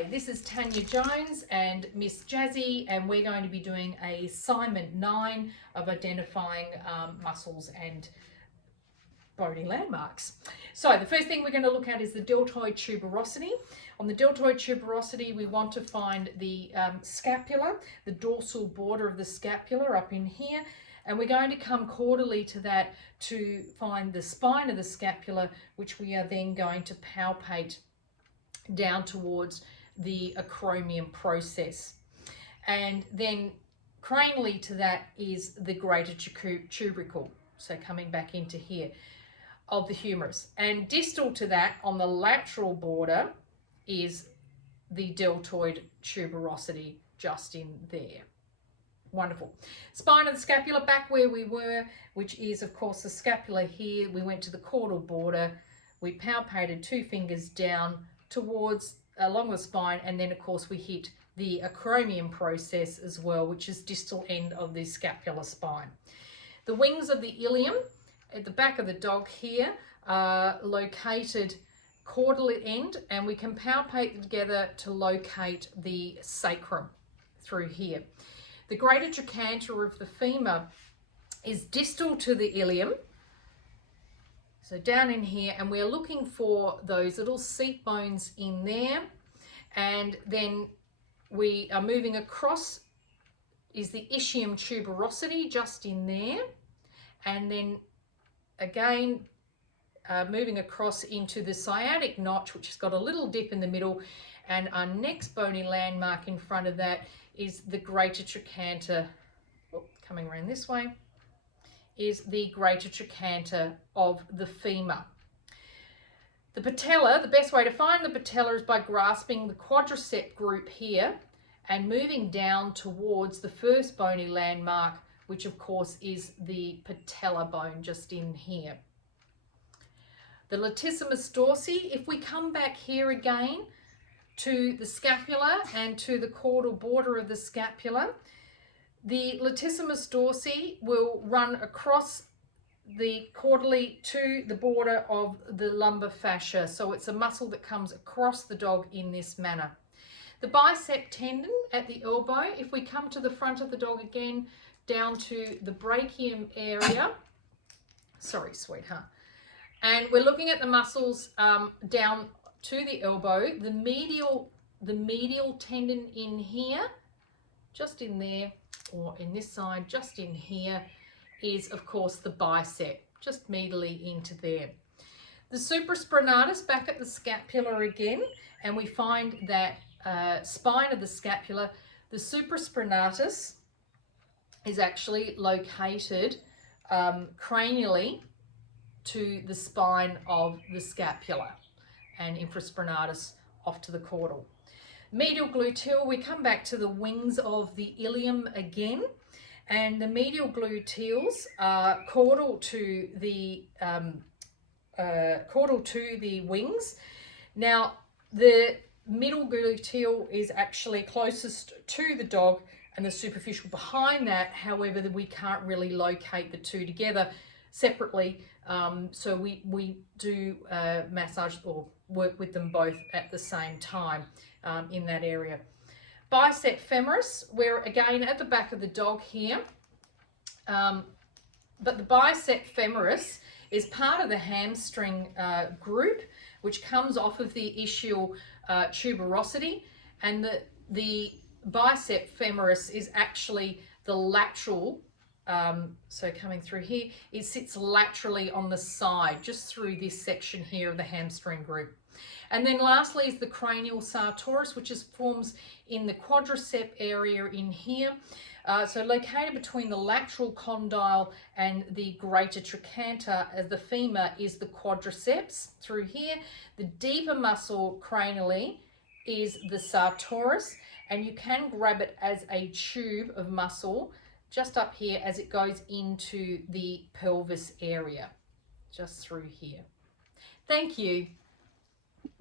Hi, this is Tanya Jones and Miss Jazzy, and we're going to be doing a assignment 9 of identifying muscles and bony landmarks. So the first thing we're going to look at is the deltoid tuberosity. On the deltoid tuberosity, we want to find the scapula, the dorsal border of the scapula up in here, and we're going to come caudally to that to find the spine of the scapula, which we are then going to palpate down towards the acromion process. And then cranially to that is the greater tubercle, so coming back into here, of the humerus. And distal to that on the lateral border is the deltoid tuberosity, just in there. Wonderful. Spine of the scapula, back where we were, which is of course the scapula here. We went to the caudal border, we palpated 2 fingers down towards along the spine, and then of course we hit the acromion process as well, which is distal end of the scapular spine. The wings of the ilium at the back of the dog here are located caudal end, and we can palpate them together to locate the sacrum through here. The greater trochanter of the femur is distal to the ilium, so down in here, and we're looking for those little seat bones in there. And then we are moving across is the ischium tuberosity, just in there. And then again, moving across into the sciatic notch, which has got a little dip in the middle. And our next bony landmark in front of that is the greater trochanter, coming around this way, is the greater trochanter of the femur. The patella, the best way to find the patella is by grasping the quadricep group here and moving down towards the first bony landmark, which of course is the patella bone, just in here. The latissimus dorsi, if we come back here again to the scapula and to the caudal border of the scapula, the latissimus dorsi will run across the caudally to the border of the lumbar fascia. So it's a muscle that comes across the dog in this manner. The bicep tendon at the elbow, if we come to the front of the dog again, down to the brachium area, sorry sweetheart, and we're looking at the muscles down to the elbow, the medial tendon in here, just in there, or in this side, just in here, is of course the bicep, just medially into there. The supraspinatus, back at the scapula again, and we find that spine of the scapula, the supraspinatus is actually located cranially to the spine of the scapula, and infraspinatus off to the caudal. Medial gluteal, we come back to the wings of the ilium again, and the medial gluteals are caudal to the wings. Now, the middle gluteal is actually closest to the dog, and the superficial behind that. However, we can't really locate the two together separately, so we do massage or work with them both at the same time in that area. Bicep femoris, we're again at the back of the dog here, but the bicep femoris is part of the hamstring group, which comes off of the ischial tuberosity, and the bicep femoris is actually the lateral, so coming through here, it sits laterally on the side, just through this section here of the hamstring group. And then lastly is the cranial sartorius, which forms in the quadricep area in here. So located between the lateral condyle and the greater trochanter of the femur is the quadriceps through here. The deeper muscle cranially is the sartorius, and you can grab it as a tube of muscle just up here as it goes into the pelvis area, just through here. Thank you.